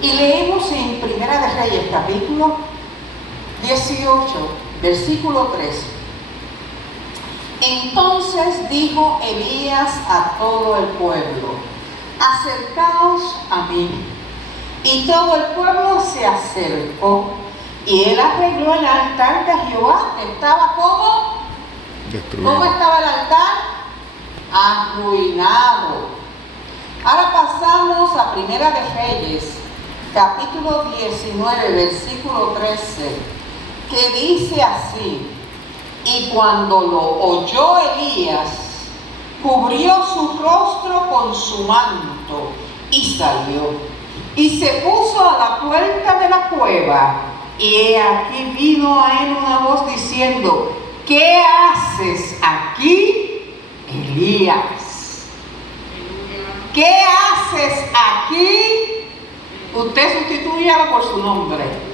Y leemos en Primera de Reyes, capítulo 18, versículo 3. Entonces dijo Elías a todo el pueblo: acercaos a mí. Y todo el pueblo se acercó, y él arregló el altar de Jehová, que estaba como destruido. ¿Cómo estaba el altar? Arruinado. Ahora pasamos a Primera de Reyes, capítulo 19, versículo 13, que dice así: y cuando lo oyó Elías, cubrió su rostro con su manto y salió. Y se puso a la puerta de la cueva, y he aquí vino a él una voz diciendo: ¿qué haces aquí, Elías? ¿Qué haces aquí? Usted sustitúyalo por su nombre.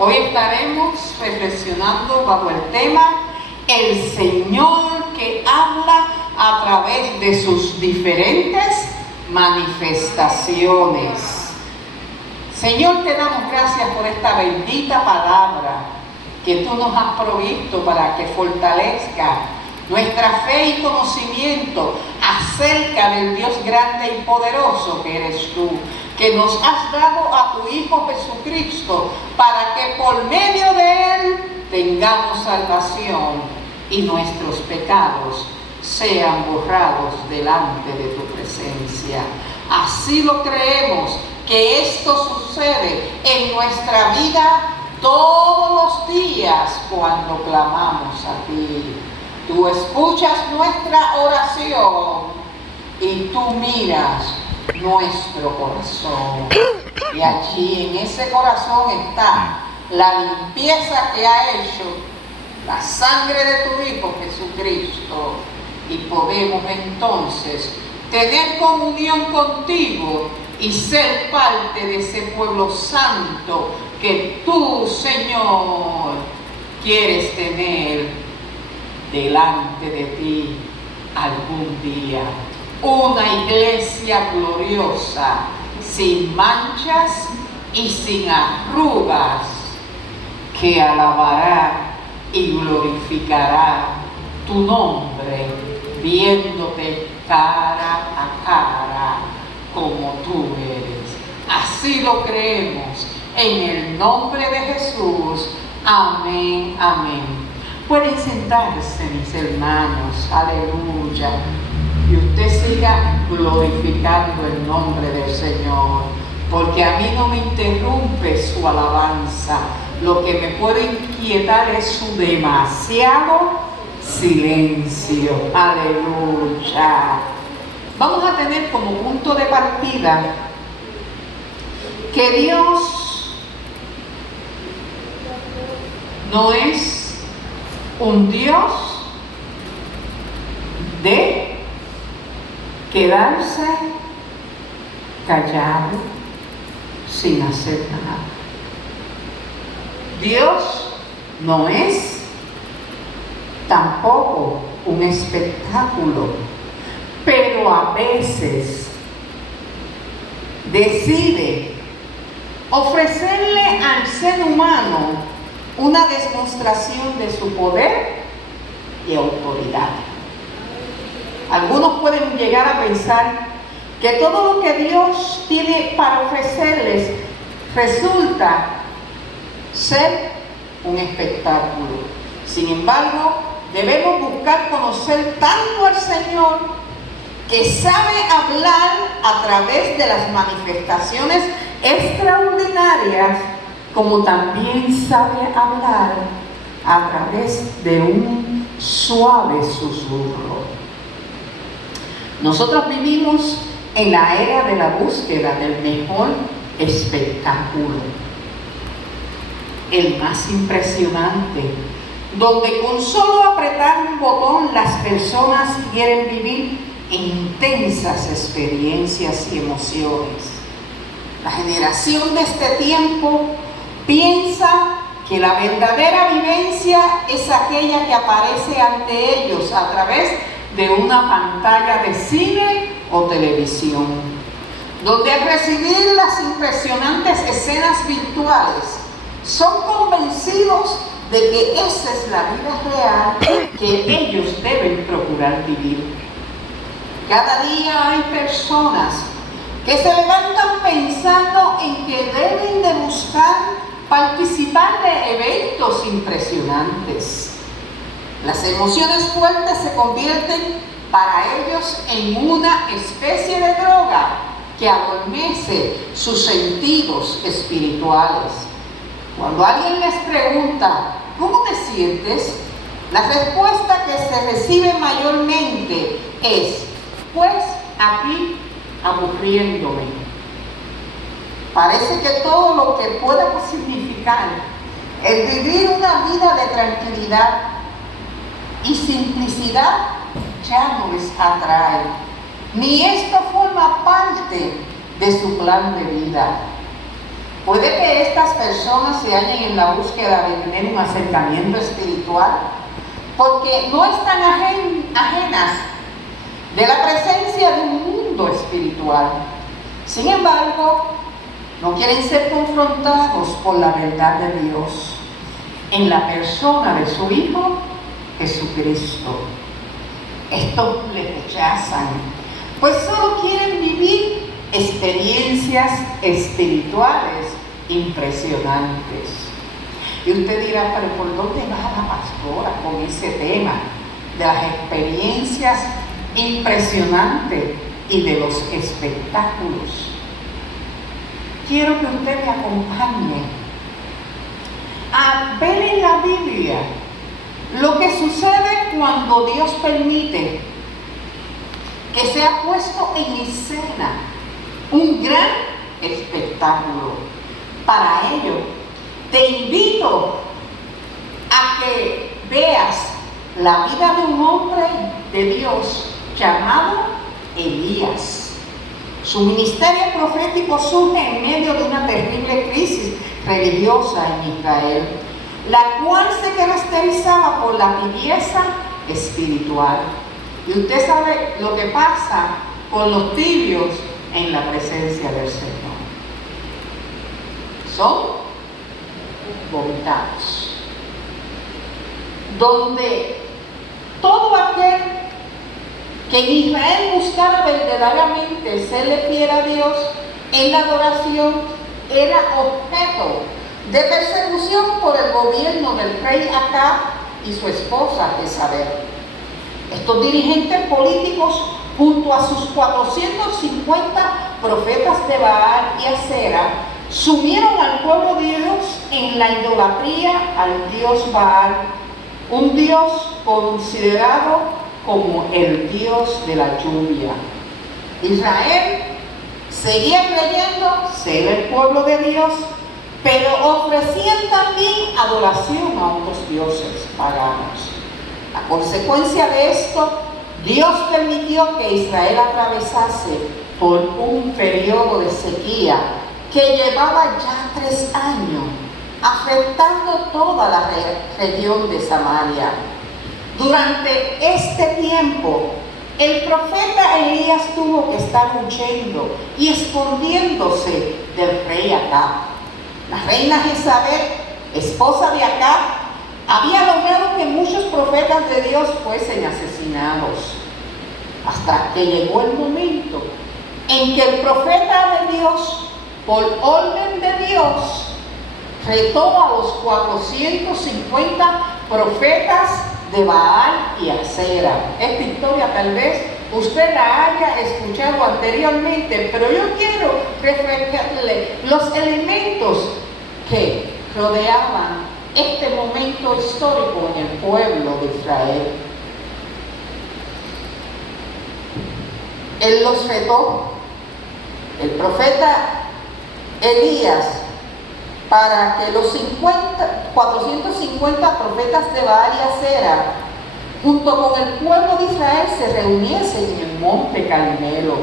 Hoy estaremos reflexionando bajo el tema: el Señor que habla a través de sus diferentes manifestaciones. Señor, te damos gracias por esta bendita palabra que tú nos has provisto para que fortalezca nuestra fe y conocimiento acerca del Dios grande y poderoso que eres tú, que nos has dado a tu Hijo Jesucristo para que por medio de Él tengamos salvación y nuestros pecados sean borrados delante de tu presencia. Así lo creemos, que esto sucede en nuestra vida todos los días cuando clamamos a ti. Tú escuchas nuestra oración y tú miras nuestro corazón. Y allí en ese corazón está la limpieza que ha hecho la sangre de tu Hijo Jesucristo. Y podemos entonces tener comunión contigo y ser parte de ese pueblo santo que tú, Señor, quieres tener delante de ti algún día. Una iglesia gloriosa, sin manchas y sin arrugas, que alabará y glorificará tu nombre, viéndote cara a cara como tú eres. Así lo creemos en el nombre de Jesús. Amén, amén. Pueden sentarse, mis hermanos. Aleluya. Y usted siga glorificando el nombre del Señor, porque a mí no me interrumpe su alabanza. Lo que me puede inquietar es su demasiado silencio. Aleluya. Vamos a tener como punto de partida que Dios no es un Dios de quedarse callado sin hacer nada. Dios no es tampoco un espectáculo, pero a veces decide ofrecerle al ser humano una demostración de su poder y autoridad. Algunos pueden llegar a pensar que todo lo que Dios tiene para ofrecerles resulta ser un espectáculo. Sin embargo, debemos buscar conocer tanto al Señor, que sabe hablar a través de las manifestaciones extraordinarias, como también sabe hablar a través de un suave susurro. Nosotros vivimos en la era de la búsqueda del mejor espectáculo, el más impresionante, donde con solo apretar un botón las personas quieren vivir intensas experiencias y emociones. La generación de este tiempo piensa que la verdadera vivencia es aquella que aparece ante ellos a través de una pantalla de cine o televisión, donde al recibir las impresionantes escenas virtuales son convencidos de que esa es la vida real que ellos deben procurar vivir. Cada día hay personas que se levantan pensando en que deben de buscar participar de eventos impresionantes. Las emociones fuertes se convierten para ellos en una especie de droga que adormece sus sentidos espirituales. Cuando alguien les pregunta, ¿cómo te sientes?, la respuesta que se recibe mayormente es, pues aquí aburriéndome. Parece que todo lo que pueda significar el vivir una vida de tranquilidad y simplicidad ya no les atrae, ni esto forma parte de su plan de vida. Puede que estas personas se hallen en la búsqueda de tener un acercamiento espiritual porque no están ajenas de la presencia de un mundo espiritual. Sin embargo, no quieren ser confrontados por la verdad de Dios en la persona de su Hijo Jesucristo. Estos le rechazan, pues solo quieren vivir experiencias espirituales impresionantes. Y usted dirá, pero ¿por dónde va la pastora con ese tema de las experiencias impresionantes y de los espectáculos? Quiero que usted me acompañe a ver en la Biblia lo que sucede cuando Dios permite que sea puesto en escena un gran espectáculo. Para ello, te invito a que veas la vida de un hombre de Dios llamado Elías. Su ministerio profético surge en medio de una terrible crisis religiosa en Israel, la cual se caracterizaba por la tibieza espiritual. Y usted sabe lo que pasa con los tibios en la presencia del Señor. Son vomitados. Donde todo aquel que en Israel buscara verdaderamente serle fiel a Dios en la adoración era objeto de persecución por el gobierno del rey Acab y su esposa Jezabel. Estos dirigentes políticos, junto a sus 450 profetas de Baal y Acera, sumieron al pueblo de Dios en la idolatría al dios Baal, un dios considerado como el dios de la lluvia. Israel seguía creyendo ser el pueblo de Dios, pero ofrecían también adoración a otros dioses paganos. A consecuencia de esto, Dios permitió que Israel atravesase por un periodo de sequía que llevaba ya 3 años, afectando toda la región de Samaria. Durante este tiempo, el profeta Elías tuvo que estar huyendo y escondiéndose del rey Acab. La reina Jezabel, esposa de Acab, había logrado que muchos profetas de Dios fuesen asesinados, hasta que llegó el momento en que el profeta de Dios, por orden de Dios, retó a los 450 profetas de Baal y Acera. Esta historia tal vez usted la haya escuchado anteriormente, pero yo quiero reflejarle los elementos que rodeaban este momento histórico en el pueblo de Israel. Él los retó, el profeta Elías, para que los 450 profetas de Baal y Acera, junto con el pueblo de Israel, se reuniesen en el monte Carmelo.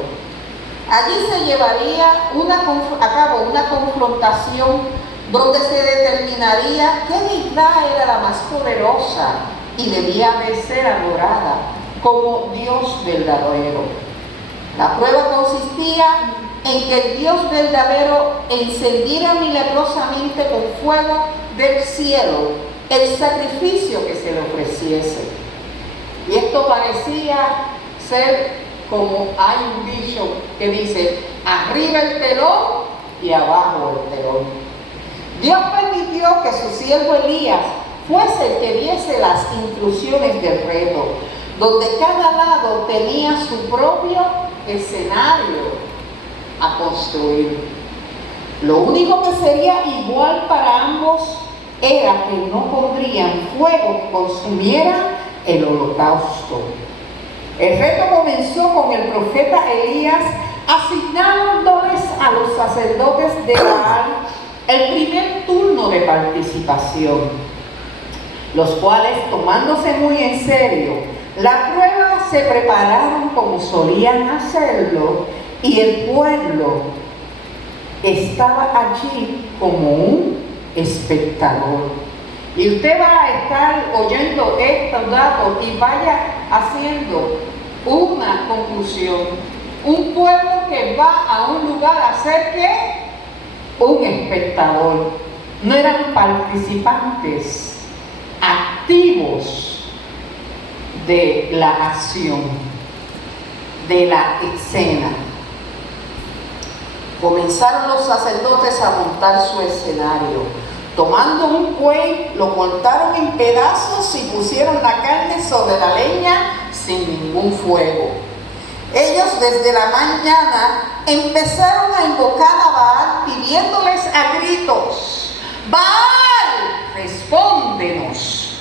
Allí se llevaría a cabo una confrontación donde se determinaría qué deidad era la más poderosa y debía de ser adorada como Dios verdadero. La prueba consistía en que el Dios verdadero encendiera milagrosamente con fuego del cielo el sacrificio que se le ofreciese. Y esto parecía ser como hay un dicho que dice, arriba el telón y abajo el telón. Dios permitió que su siervo Elías fuese el que diese las instrucciones del reto, donde cada lado tenía su propio escenario a construir. Lo único que sería igual para ambos era que no pondrían fuego que consumiera el holocausto. El reto comenzó con el profeta Elías asignándoles a los sacerdotes de Baal el primer turno de participación, los cuales, tomándose muy en serio la prueba, se prepararon como solían hacerlo, y el pueblo estaba allí como un espectador. Y usted va a estar oyendo estos datos y vaya haciendo una conclusión. Un pueblo que va a un lugar a ser ¿qué? Un espectador. No eran participantes activos de la acción, de la escena. Comenzaron los sacerdotes a montar su escenario. Tomando un buey, lo cortaron en pedazos y pusieron la carne sobre la leña sin ningún fuego. Ellos desde la mañana empezaron a invocar a Baal pidiéndoles a gritos: ¡Baal, respóndenos!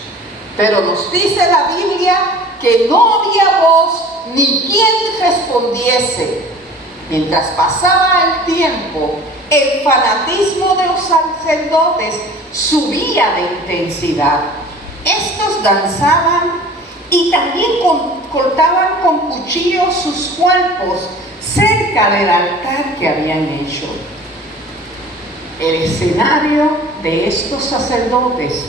Pero nos dice la Biblia que no había voz ni quien respondiese. Mientras pasaba el tiempo, el fanatismo de los sacerdotes subía de intensidad. Estos danzaban y también cortaban con cuchillos sus cuerpos cerca del altar que habían hecho. El escenario de estos sacerdotes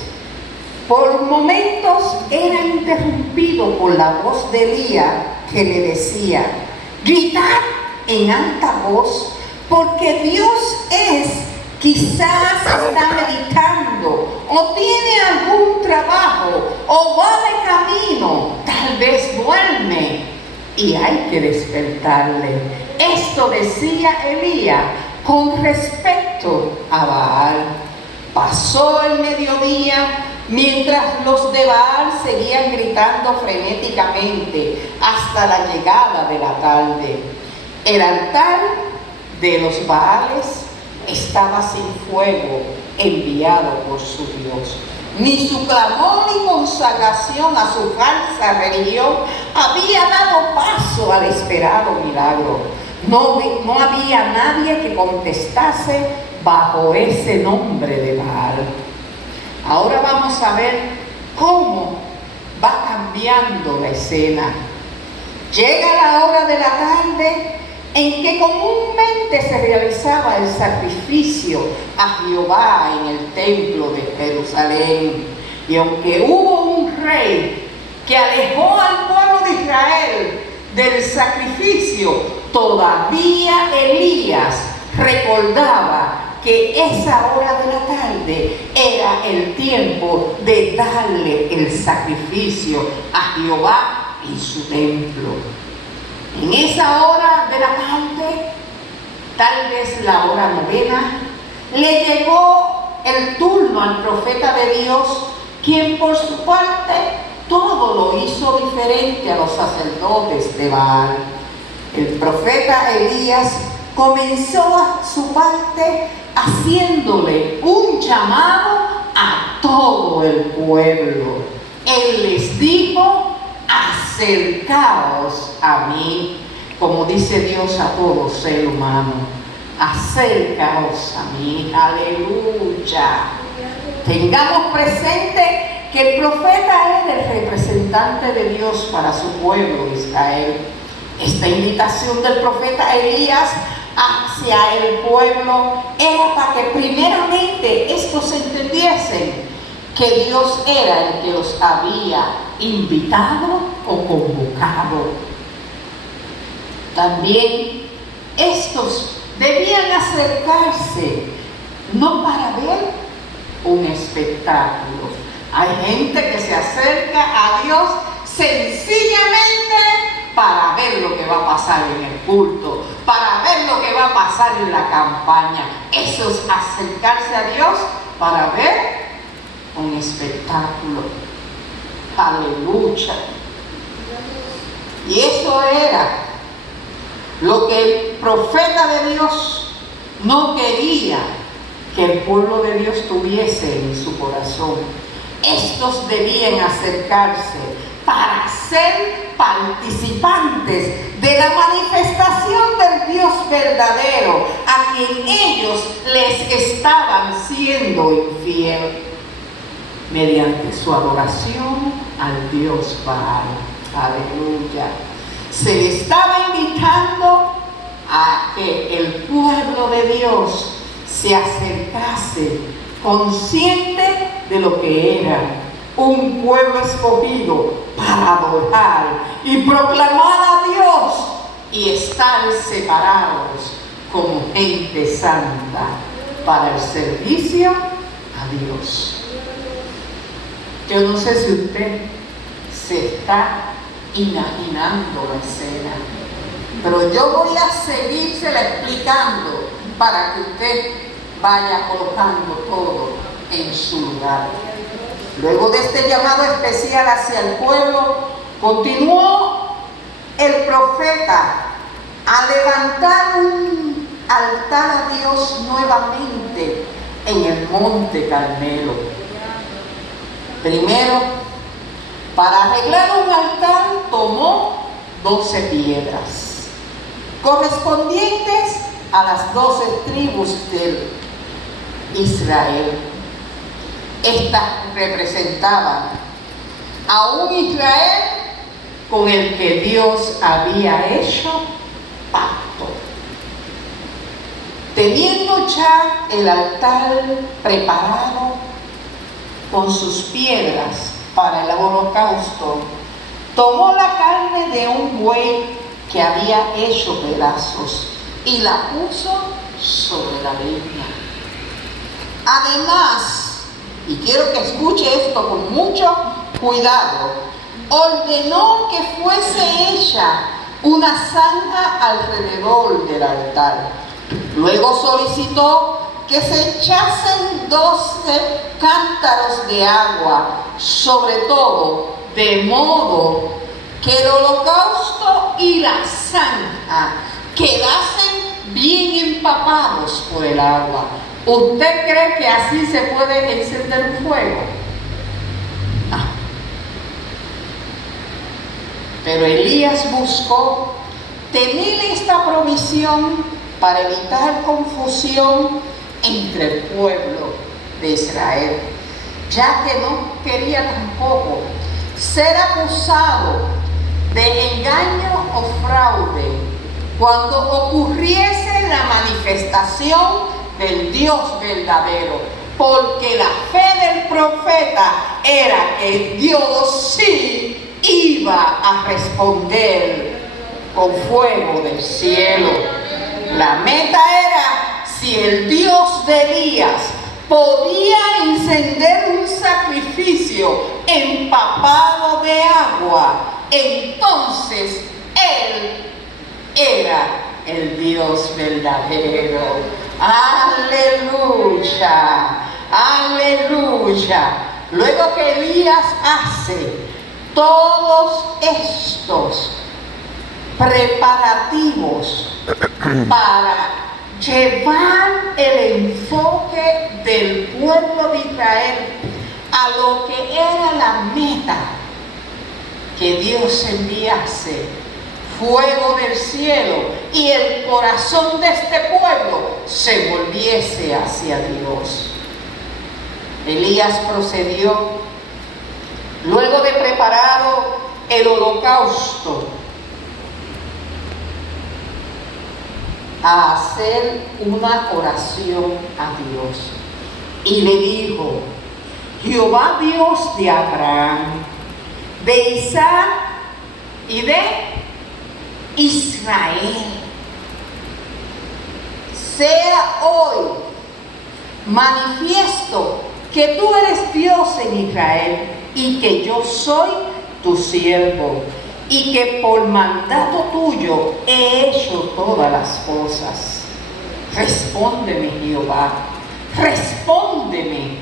por momentos era interrumpido por la voz de Elías, que le decía: gritad en alta voz, porque Dios quizás está meditando, o tiene algún trabajo, o va de camino, tal vez duerme, y hay que despertarle. Esto decía Elías con respecto a Baal. Pasó el mediodía, mientras los de Baal seguían gritando frenéticamente hasta la llegada de la tarde. El altar de los Baales estaba sin fuego enviado por su Dios. Ni su clamor ni consagración a su falsa religión había dado paso al esperado milagro. No había nadie que contestase bajo ese nombre de Baal. Ahora vamos a ver cómo va cambiando la escena. Llega la hora de la tarde en que comúnmente se realizaba el sacrificio a Jehová en el templo de Jerusalén. Y aunque hubo un rey que alejó al pueblo de Israel del sacrificio, todavía Elías recordaba que esa hora de la tarde era el tiempo de darle el sacrificio a Jehová en su templo. En esa hora de la tarde, tal vez la hora novena, le llegó el turno al profeta de Dios, quien por su parte todo lo hizo diferente a los sacerdotes de Baal. El profeta Elías comenzó a su parte haciéndole un llamado a todo el pueblo. Él les dijo: acercaos a mí, como dice Dios a todo ser humano. Acercaos a mí, aleluya. Tengamos presente que el profeta era el representante de Dios para su pueblo Israel. Esta invitación del profeta Elías hacia el pueblo era para que primeramente estos entendiesen que Dios era el que los había invitado o convocado. También estos debían acercarse, no para ver un espectáculo. Hay gente que se acerca a Dios sencillamente para ver lo que va a pasar en el culto, para ver lo que va a pasar en la campaña. Eso es acercarse a Dios para ver un espectáculo. Aleluya. Y eso era lo que el profeta de Dios no quería que el pueblo de Dios tuviese en su corazón. Estos debían acercarse para ser participantes de la manifestación del Dios verdadero, a quien ellos les estaban siendo infiel, mediante su adoración al Dios Baal. Aleluya. Se le estaba invitando a que el pueblo de Dios se acercase consciente de lo que era un pueblo escogido para adorar y proclamar a Dios y estar separados como gente santa para el servicio a Dios. Yo no sé si usted se está imaginando la escena, pero yo voy a seguírsela explicando para que usted vaya colocando todo en su lugar. Luego de este llamado especial hacia el pueblo, continuó el profeta a levantar un altar a Dios nuevamente en el monte Carmelo. Primero, para arreglar un altar tomó 12 piedras, correspondientes a las 12 tribus de Israel. Estas representaban a un Israel con el que Dios había hecho pacto. Teniendo ya el altar preparado con sus piedras para el holocausto, tomó la carne de un buey que había hecho pedazos y la puso sobre la leña. Además, y quiero que escuche esto con mucho cuidado, ordenó que fuese hecha una zanja alrededor del altar. Luego solicitó que se echasen 12 cántaros de agua sobre todo, de modo que el holocausto y la zanja quedasen bien empapados por el agua. ¿Usted cree que así se puede encender un fuego? No. Pero Elías buscó tener esta provisión para evitar confusión entre el pueblo de Israel, ya que no quería tampoco ser acusado de engaño o fraude cuando ocurriese la manifestación del Dios verdadero, porque la fe del profeta era que Dios sí iba a responder con fuego del cielo. La meta era, si el Dios de Elías podía encender un sacrificio empapado de agua, entonces Él era el Dios verdadero. Aleluya, aleluya. Luego que Elías hace todos estos preparativos para llevar el enfoque del pueblo de Israel a lo que era la meta, que Dios enviase fuego del cielo y el corazón de este pueblo se volviese hacia Dios. Elías procedió, luego de preparado el holocausto, a hacer una oración a Dios. Y le dijo: Jehová Dios de Abraham, de Isaac y de Israel. Sea hoy manifiesto que tú eres Dios en Israel y que yo soy tu siervo y que por mandato tuyo he hecho todas las cosas. Respóndeme, Jehová, respóndeme,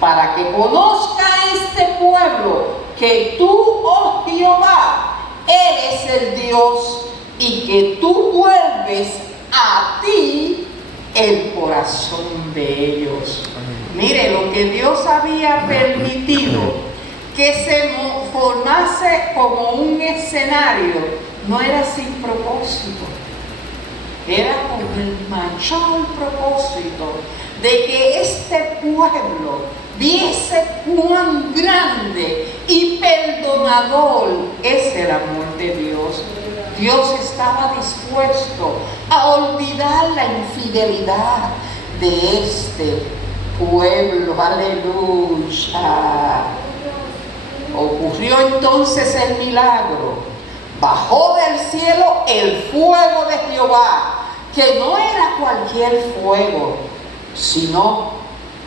para que conozca este pueblo que tú, oh Jehová, eres el Dios y que tú vuelves a ti el corazón de ellos. Mire, lo que Dios había permitido que se formase como un escenario no era sin propósito, era con el mayor propósito de que este pueblo viese cuán grande y perdonador es el amor de Dios. Dios estaba dispuesto a olvidar la infidelidad de este pueblo. Aleluya. Ocurrió entonces el milagro. Bajó del cielo el fuego de Jehová, que no era cualquier fuego, sino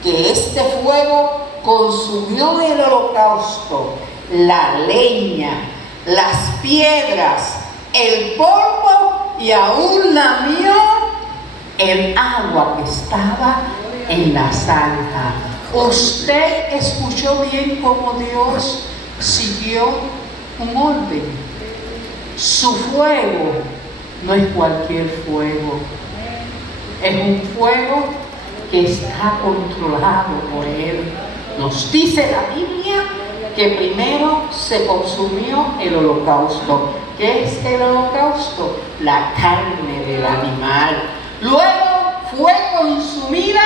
que este fuego consumió el holocausto, la leña, las piedras, el polvo y aún lamió el agua que estaba en la zanja. Usted escuchó bien cómo Dios siguió un orden. Su fuego no es cualquier fuego, es un fuego que está controlado por Él. Nos dice la Biblia que primero se consumió el holocausto. ¿Qué es el holocausto? La carne del animal. Luego fue consumida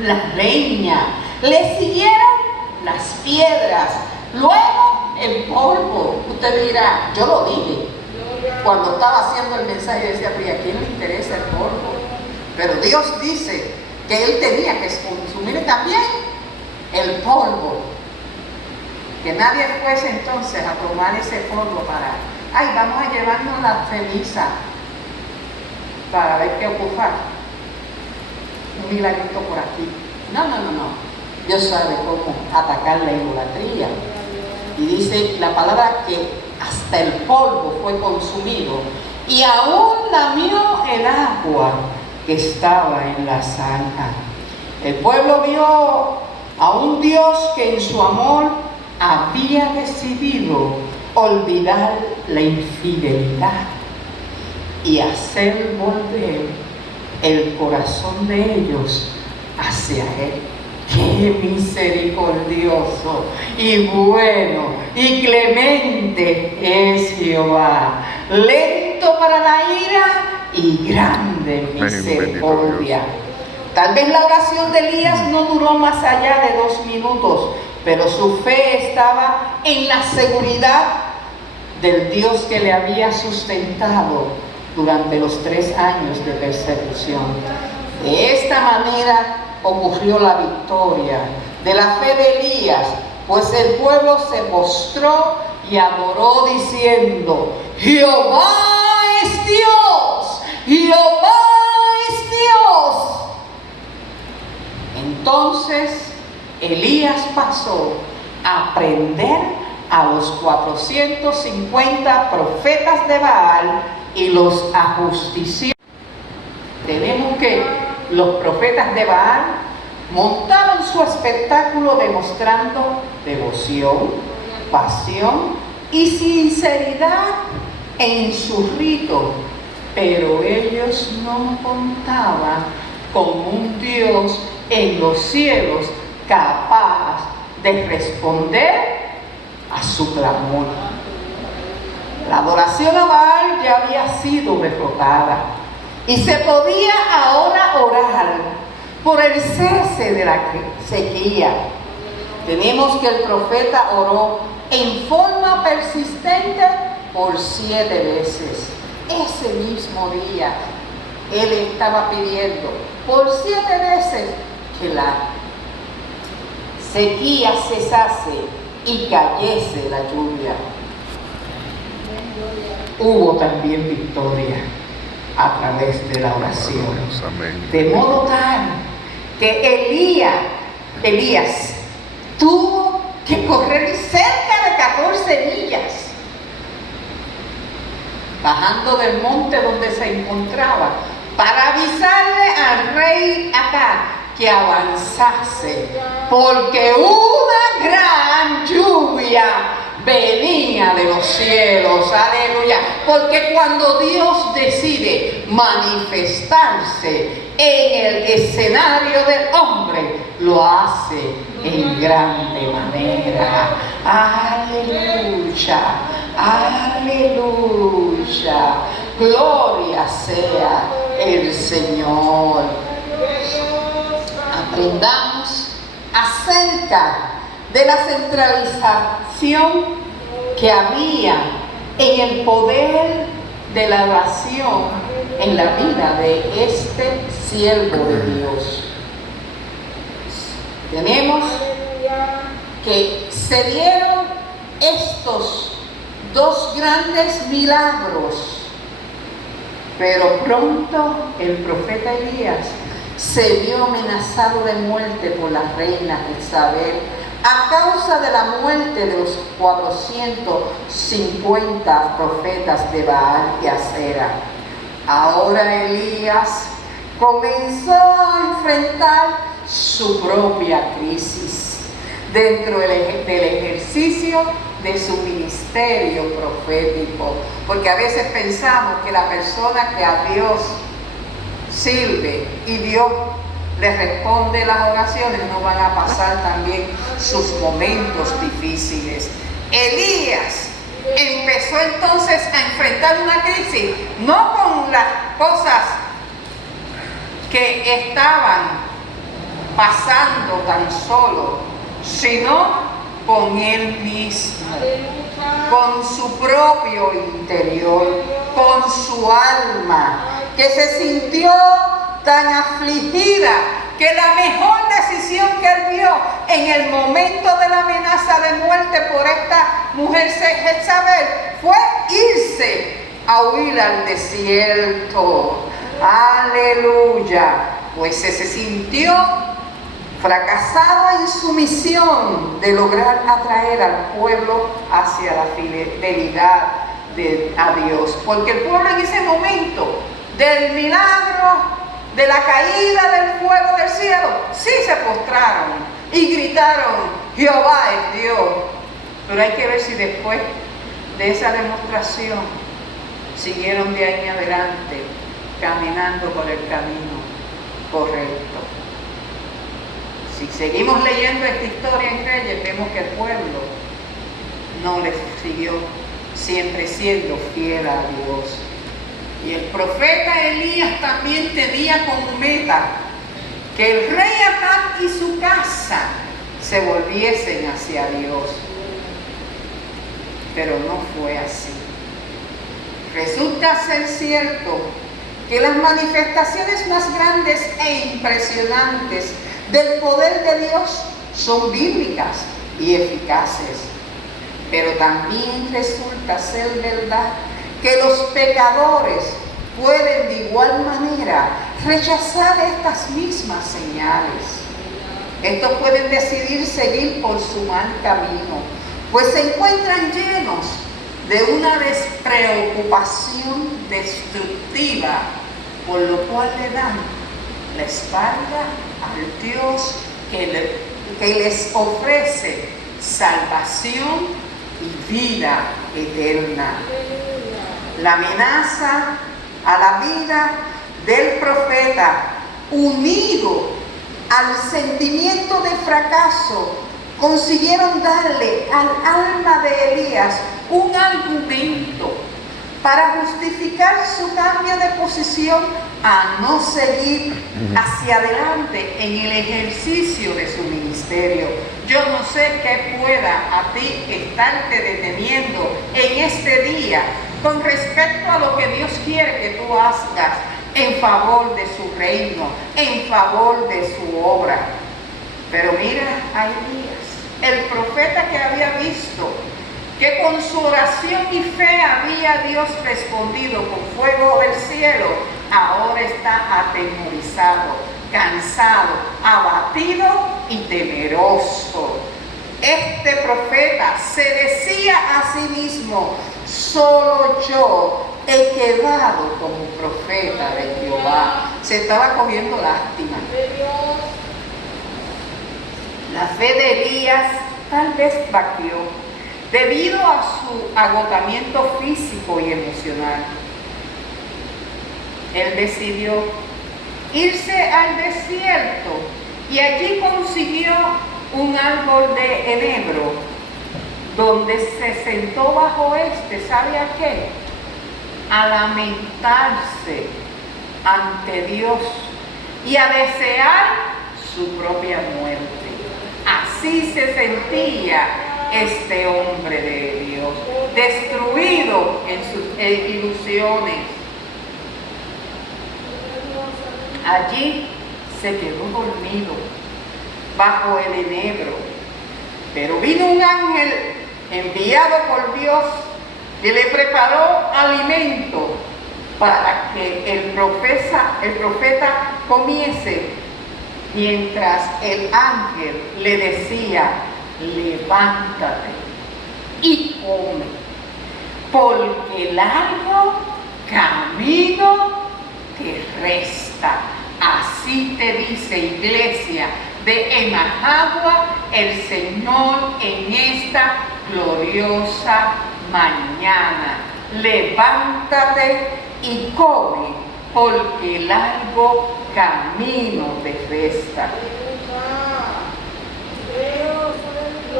la leña. Le siguieron las piedras. Luego el polvo. Usted dirá, yo lo dije. Cuando estaba haciendo el mensaje decía, pero ¿a quién le interesa el polvo? Pero Dios dice que Él tenía que consumir también el polvo. Que nadie fuese entonces a tomar ese polvo para, ay, vamos a llevarnos la ceniza para ver qué ocurre. Un milagrito por aquí. No. Dios sabe cómo atacar la idolatría. Y dice la palabra que hasta el polvo fue consumido y aún lamió el agua que estaba en la zanja. El pueblo vio a un Dios que en su amor había decidido olvidar la infidelidad y hacer volver el corazón de ellos hacia Él. ¡Qué misericordioso y bueno y clemente es Jehová! Lento para la ira y grande en misericordia. Tal vez la oración de Elías no duró más allá de 2 minutos, pero su fe estaba en la seguridad del Dios que le había sustentado durante los 3 años de persecución. De esta manera ocurrió la victoria de la fe de Elías, pues el pueblo se postró y adoró diciendo: Jehová es Dios, Jehová es Dios. Entonces Elías pasó a prender a los 450 profetas de Baal y los ajustició. Tenemos que los profetas de Baal montaban su espectáculo demostrando devoción, pasión y sinceridad en su rito, pero ellos no contaban con un Dios en los cielos capaz de responder a su clamor. La adoración a Baal ya había sido derrotada y se podía ahora orar por el cese de la sequía. Tenemos que el profeta oró en forma persistente por 7 veces. Ese mismo día él estaba pidiendo por 7 veces que la sequía cesase y cayese la lluvia. hubo también victoria a través de la oración. De modo tal que Elías tuvo que correr cerca de 14 millas, bajando del monte donde se encontraba, para avisarle al rey Acab que avanzase, porque una gran lluvia venía de los cielos. Aleluya. Porque cuando Dios decide manifestarse en el escenario del hombre, lo hace en grande manera. Aleluya. Aleluya. Gloria sea el Señor. Aprendamos acerca de la centralización que había en el poder de la oración en la vida de este siervo de Dios. Tenemos que se dieron estos dos grandes milagros, pero pronto el profeta Elías se vio amenazado de muerte por la reina Jezabel a causa de la muerte de los 450 profetas de Baal y Asera. Ahora Elías comenzó a enfrentar su propia crisis dentro del ejercicio de su ministerio profético, porque a veces pensamos que la persona que a Dios sirve y Dios le responde las oraciones no van a pasar también sus momentos difíciles. Elías empezó entonces a enfrentar una crisis, no con las cosas que estaban pasando tan solo, sino con él mismo, con su propio interior, con su alma, que se sintió tan afligida que la mejor decisión que él vio en el momento de la amenaza de muerte por esta mujer Jezabel fue irse a huir al desierto. Aleluya. Pues se sintió fracasado en su misión de lograr atraer al pueblo hacia la fidelidad a Dios, porque el pueblo en ese momento del milagro, de la caída del fuego del cielo, sí se postraron y gritaron: Jehová es Dios. Pero hay que ver si después de esa demostración siguieron de ahí en adelante caminando por el camino correcto. Si seguimos leyendo esta historia en Reyes, vemos que el pueblo no les siguió siempre siendo fiel a Dios. Y el profeta Elías también tenía como meta que el rey Acab y su casa se volviesen hacia Dios. Pero no fue así. Resulta ser cierto que las manifestaciones más grandes e impresionantes del poder de Dios son bíblicas y eficaces. Pero también resulta ser verdad que los pecadores pueden de igual manera rechazar estas mismas señales. Estos pueden decidir seguir por su mal camino, pues se encuentran llenos de una despreocupación destructiva, por lo cual le dan la espalda al Dios que les ofrece salvación y vida eterna. La amenaza a la vida del profeta, unido al sentimiento de fracaso, consiguieron darle al alma de Elías un argumento para justificar su cambio de posición a no seguir hacia adelante en el ejercicio de su ministerio. Yo no sé qué pueda a ti estarte deteniendo en este día con respecto a lo que Dios quiere que tú hagas en favor de su reino, en favor de su obra. Pero mira a Elías, el profeta que había visto que con su su oración y fe había Dios respondido con fuego del cielo, ahora está atemorizado, cansado, abatido y temeroso. Este profeta se decía a sí mismo: solo yo he quedado como profeta de Jehová. Se estaba cogiendo lástima. La fe de Elías tal vez vaqueó debido a su agotamiento físico y emocional. Él decidió irse al desierto y allí consiguió un árbol de enebro donde se sentó bajo ¿sabe a qué? A lamentarse ante Dios y a desear su propia muerte. Así se sentía este hombre de Dios, destruido en sus ilusiones. Allí se quedó dormido bajo el enebro, pero vino un ángel enviado por Dios que le preparó alimento para que el profeta comiese, mientras el ángel le decía: levántate y come, porque largo camino te resta. Así te dice, iglesia de Emajagua, el Señor en esta gloriosa mañana. Levántate y come, porque largo camino te resta.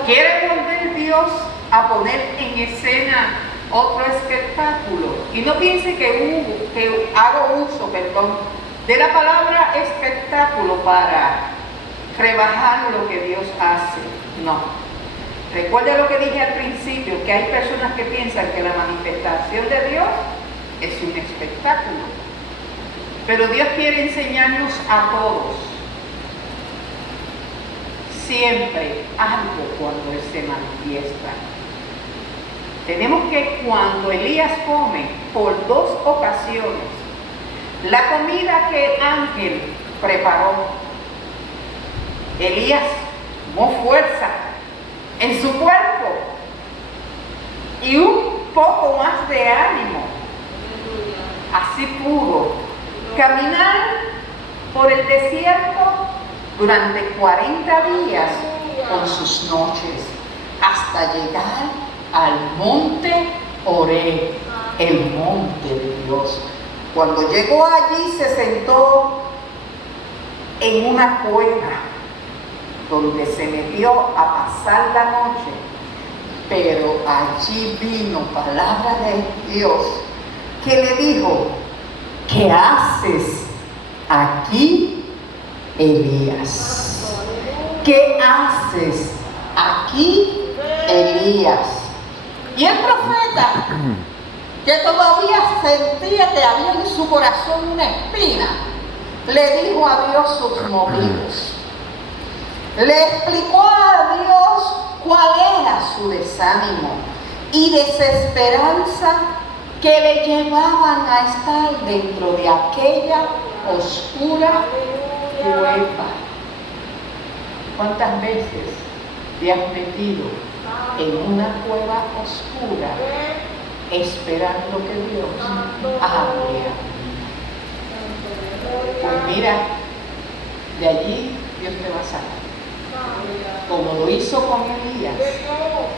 ¿Quiere volver Dios a poner en escena otro espectáculo? Y no piense que hago uso, de la palabra espectáculo para rebajar lo que Dios hace. No. Recuerda lo que dije al principio, que hay personas que piensan que la manifestación de Dios es un espectáculo. Pero Dios quiere enseñarnos a todos siempre algo cuando Él se manifiesta. Tenemos que, cuando Elías come por 2 ocasiones la comida que el ángel preparó, Elías tomó fuerza en su cuerpo y un poco más de ánimo. Así pudo caminar por el desierto durante 40 días con sus noches, hasta llegar al monte Oreb, el monte de Dios. Cuando llegó allí, se sentó en una cueva donde se metió a pasar la noche, pero allí vino palabra de Dios que le dijo: ¿qué haces aquí, Elías? ¿Qué haces aquí, Elías? Y el profeta, que todavía sentía que había en su corazón una espina, le dijo a Dios sus motivos. Le explicó a Dios cuál era su desánimo y desesperanza que le llevaban a estar dentro de aquella oscura cueva. ¿Cuántas veces te has metido en una cueva oscura esperando que Dios hable? Pues mira, de allí Dios te va a sacar, como lo hizo con Elías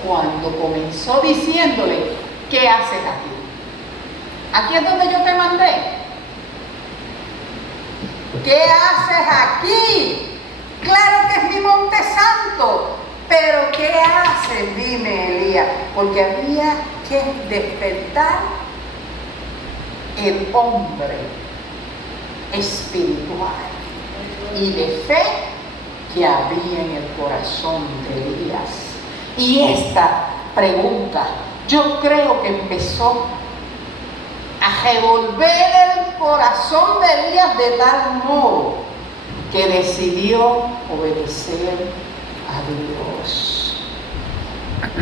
cuando comenzó diciéndole: ¿qué haces aquí? Aquí es donde yo te mandé. ¿Qué haces aquí? Claro que es mi monte santo, pero ¿qué haces? Dime, Elías, porque había que despertar el hombre espiritual y de fe que había en el corazón de Elías. Y esta pregunta, yo creo que empezó a revolver el corazón de Elías de tal modo que decidió obedecer a Dios. Y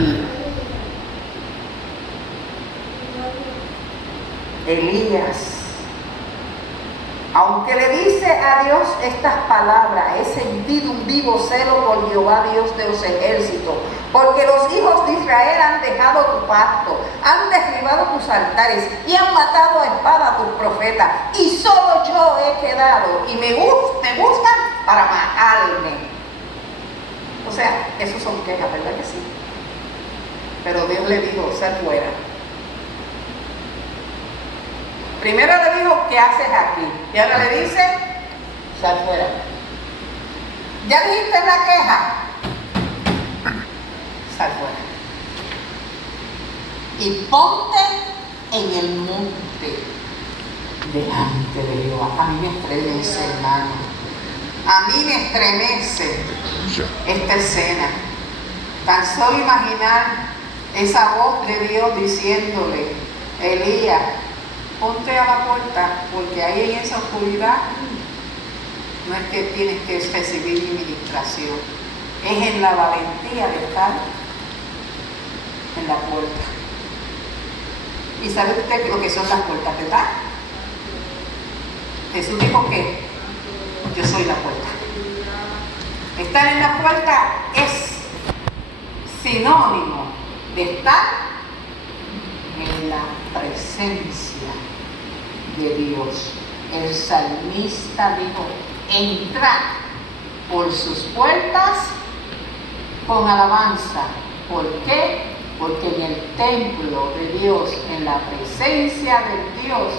Elías, aunque le dice a Dios estas palabras, he sentido un vivo celo por Jehová, Dios de los ejércitos, porque los hijos de Israel han dejado tu pacto, han derribado tus altares y han matado a espada a tus profetas, y solo yo he quedado, y me buscan para matarme. O sea, esos son quejas, ¿verdad que sí? Pero Dios le dijo, sal fuera. Primero le dijo, ¿qué haces aquí? Y ahora le dice, sal fuera. ¿Ya dijiste la queja? Sal fuera. Y ponte en el monte delante de Jehová. A mí me estremece, hermano. A mí me estremece esta escena. Tan solo imaginar esa voz de Dios diciéndole, Elías, ponte a la puerta, porque ahí en esa oscuridad no es que tienes que recibir administración, es en la valentía de estar en la puerta. ¿Y sabe usted lo que son las puertas, verdad? Jesús dijo que yo soy la puerta. Estar en la puerta es sinónimo de estar en la presencia de Dios. El salmista dijo, entrad por sus puertas con alabanza. ¿Por qué? Porque en el templo de Dios, en la presencia de Dios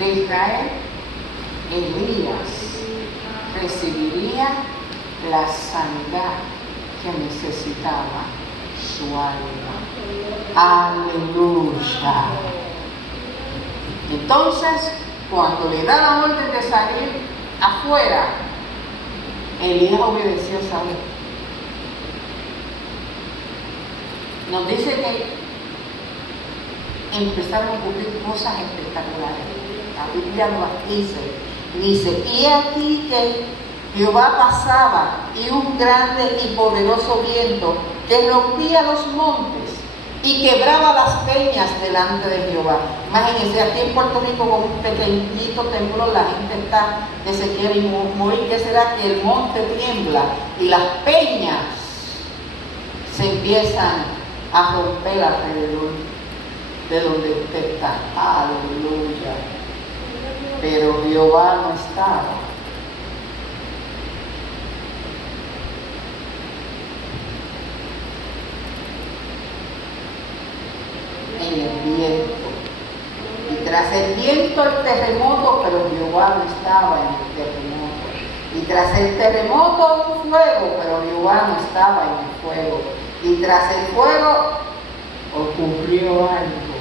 de Israel, Elías recibiría la sanidad que necesitaba su alma. Aleluya. Entonces, cuando le da la orden de salir afuera, Elías obedeció esa vez. Nos dice que empezaron a ocurrir cosas espectaculares. La Biblia nos dice, y aquí que Jehová pasaba, y un grande y poderoso viento que rompía los montes y quebraba las peñas delante de Jehová. Imagínense, aquí en Puerto Rico con un pequeñito temblor la gente está que se quiere morir. ¿Qué será? Que el monte tiembla y las peñas se empiezan a romper alrededor de donde usted está. Aleluya. Pero Jehová no estaba. En el viento. Y tras el viento el terremoto, pero Jehová no estaba en el terremoto. Y tras el terremoto un fuego, pero Jehová no estaba en el fuego. Y tras el fuego ocurrió algo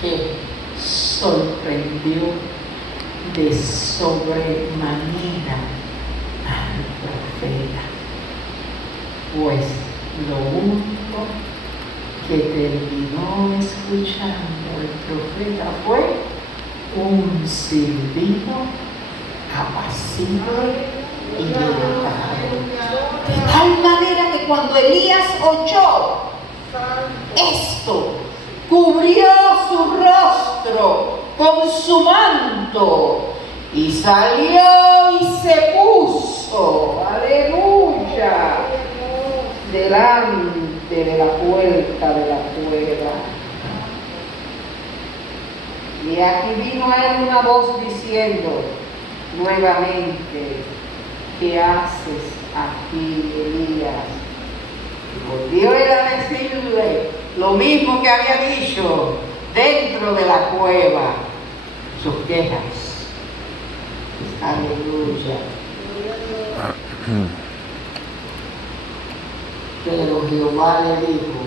que sorprendió de sobremanera al profeta. Pues lo único que terminó escuchando el profeta fue un silbido apacible y delicado. De tal manera que cuando Elías oyó esto, cubrió su rostro con su manto y salió y se puso, aleluya, delante de la puerta de la cueva. Y aquí vino a él una voz diciendo nuevamente, ¿qué haces aquí, Elías? Y volvió él a decirle lo mismo que había dicho dentro de la cueva, sus quejas. Aleluya. Pero Jehová le dijo,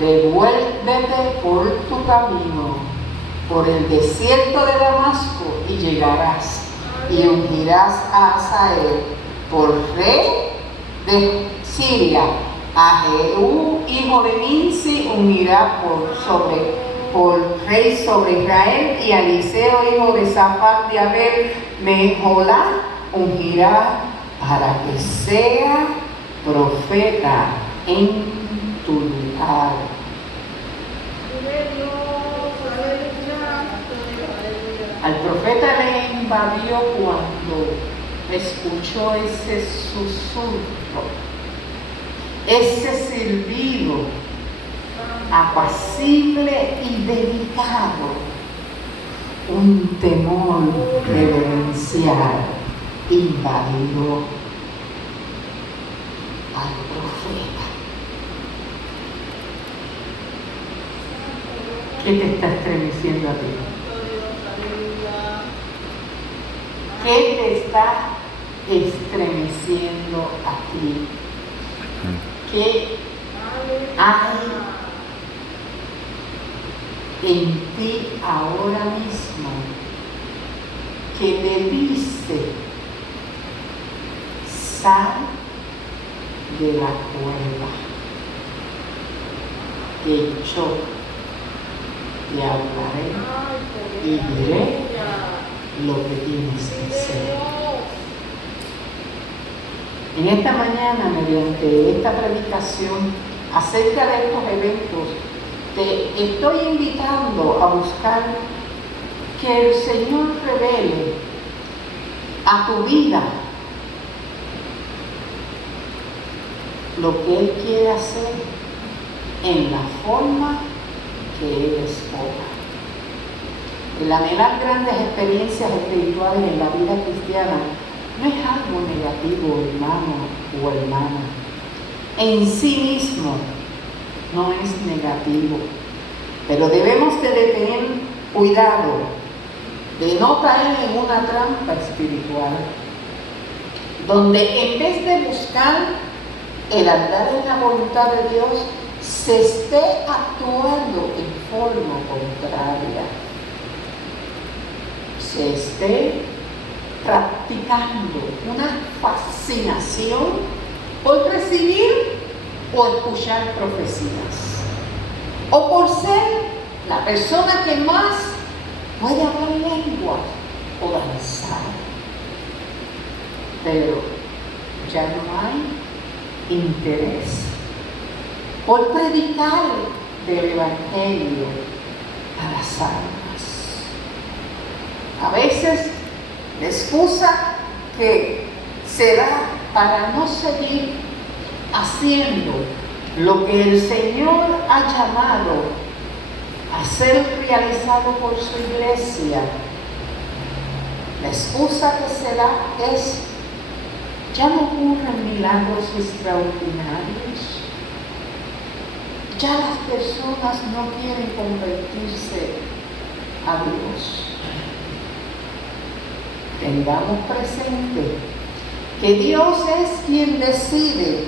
devuélvete por tu camino, por el desierto de Damasco, y llegarás, y ungirás a Hazael por rey de Siria. A Jehú, hijo de Nimsi, ungirá por rey sobre Israel, y a Eliseo, hijo de Safat de Abel Meholá, ungirá para que sea profeta en tu lugar. profeta le invadió cuando escuchó ese susurro, ese silbido apacible y delicado. Un temor reverencial invadió al profeta. ¿Qué te está estremeciendo a ti? ¿Qué te está estremeciendo a ti? ¿Qué hay en ti ahora mismo que te dice: sal de la cueva, que yo te hablaré y diré lo que tienes que hacer? En esta mañana, mediante esta predicación acerca de estos eventos, te estoy invitando a buscar que el Señor revele a tu vida lo que Él quiere hacer en la forma que Él escoja. El anhelar grandes experiencias espirituales en la vida cristiana no es algo negativo, hermano o hermana. En sí mismo no es negativo, pero debemos de tener cuidado de no caer en una trampa espiritual, donde en vez de buscar el andar en la voluntad de Dios, se esté actuando en forma contraria, se esté practicando una fascinación por recibir o escuchar profecías, o por ser la persona que más puede hablar lengua o danzar. Pero ya no hay interés por predicar del Evangelio a las almas. A veces la excusa que se da para no seguir haciendo lo que el Señor ha llamado a ser realizado por su iglesia, la excusa que se da es: ya no ocurren milagros extraordinarios, ya las personas no quieren convertirse a Dios. Tengamos presente que Dios es quien decide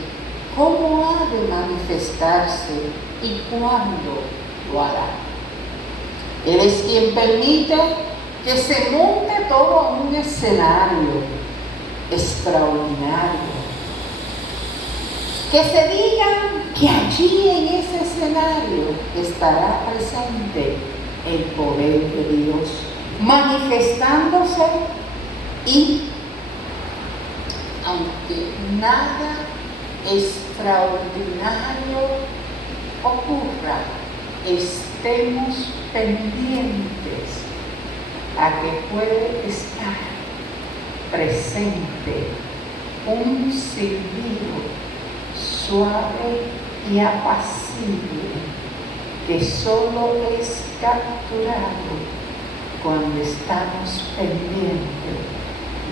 cómo ha de manifestarse y cuándo lo hará. Él es quien permite que se monte todo un escenario extraordinario, que se diga que allí en ese escenario estará presente el poder de Dios manifestándose, y aunque nada extraordinario ocurra, estemos pendientes a que puede estar presente un silbido suave y apacible que solo es capturado cuando estamos pendientes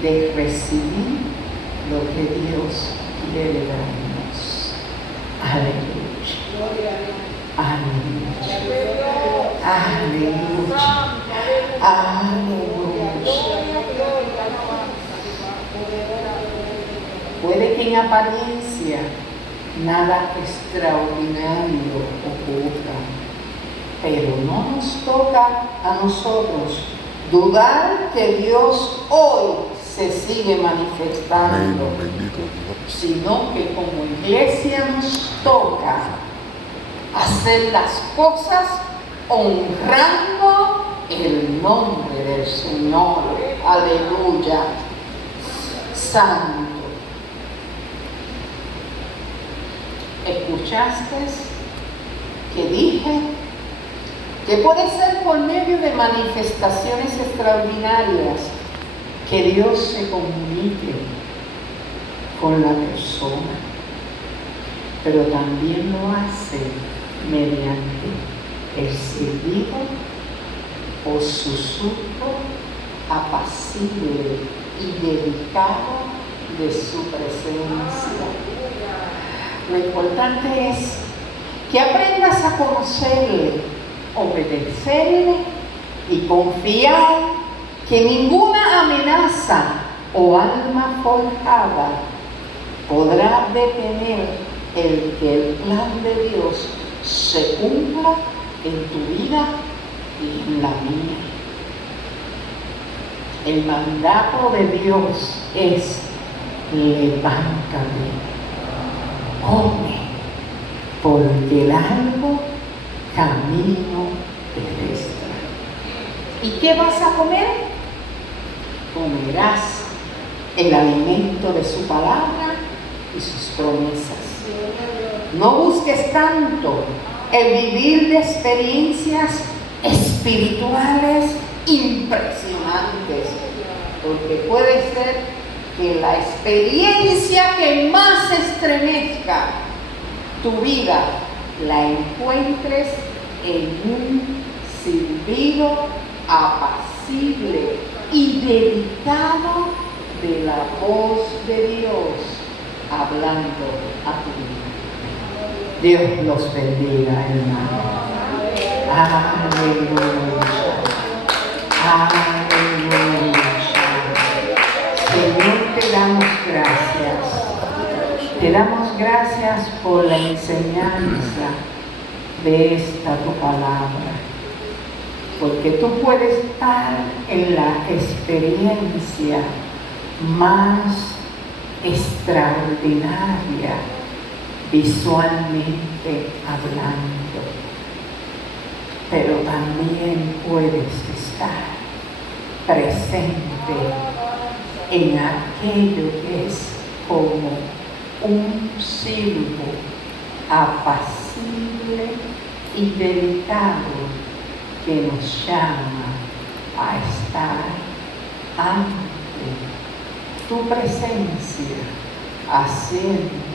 de recibir lo que Dios quiere darnos. Aleluya. Aleluya. Aleluya. Aleluya. Puede que en apariencia nada extraordinario ocurra, pero no nos toca a nosotros dudar que Dios hoy se sigue manifestando, sino que como iglesia nos toca hacer las cosas honrando el nombre del Señor. Aleluya. Santo. ¿Escuchaste que dije que puede ser por medio de manifestaciones extraordinarias, que Dios se comunique con la persona, pero también lo hace mediante el silbido o susurro apacible y delicado de su presencia. Lo importante es que aprendas a conocerle, obedecerle y confiar que ninguna amenaza o alma forjada podrá detener el que el plan de Dios se cumpla en tu vida y en la mía. El mandato de Dios es: levántate, come, porque largo camino te resta. ¿Y qué vas a comer? Comerás el alimento de su palabra y sus promesas. No busques tanto el vivir de experiencias espirituales impresionantes, porque puede ser que la experiencia que más estremezca tu vida la encuentres en un silbido apacible y delicado de la voz de Dios hablando a tu vida. Dios los bendiga, hermano. Aleluya. Aleluya. Señor, te damos gracias. Te damos gracias por la enseñanza de esta tu palabra. Porque tú puedes estar en la experiencia más extraordinaria, visualmente hablando, pero también puedes estar presente en aquello que es como un silbo apacible y delicado que nos llama a estar ante tu presencia, haciendo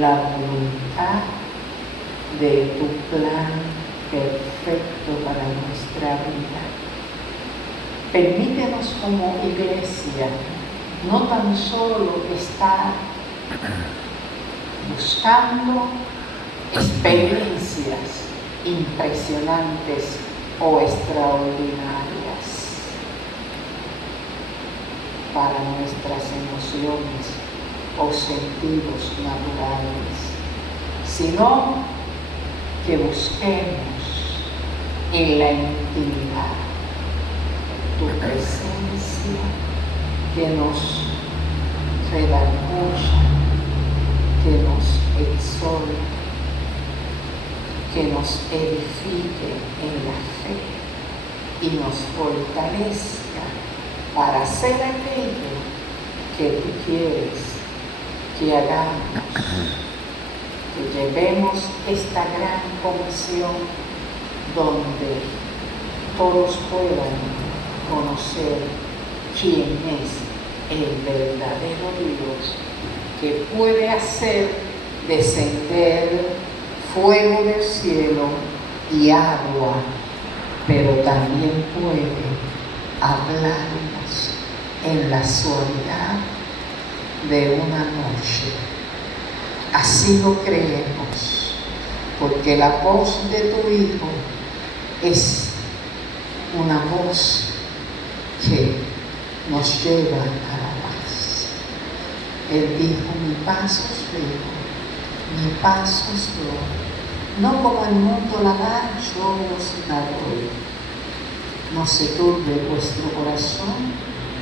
la voluntad de tu plan perfecto para nuestra vida. Permítenos como iglesia no tan solo estar buscando experiencias impresionantes o extraordinarias para nuestras emociones o sentidos naturales, sino que busquemos en la intimidad tu presencia, que nos redarguya, que nos exhorte, que nos edifique en la fe y nos fortalezca para hacer aquello que tú quieres que hagamos, que llevemos esta gran comisión donde todos puedan conocer quién es el verdadero Dios, que puede hacer descender fuego del cielo y agua, pero también puede hablarnos en la soledad de una noche. Así lo creemos, porque la voz de tu Hijo es una voz que nos lleva a la paz. Él dijo: mi paz os dejo, mi paz os doy. No como el mundo la da, yo os la doy. No se turbe vuestro corazón,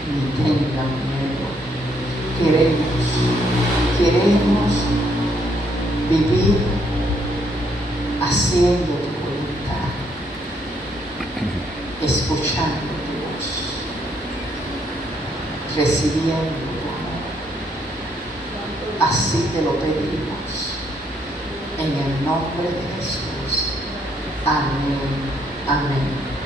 ni tengan miedo. Queremos vivir haciendo tu voluntad, escuchando tu voz, recibiendo tu amor. Así te lo pedimos, en el nombre de Jesús. Amén. Amén.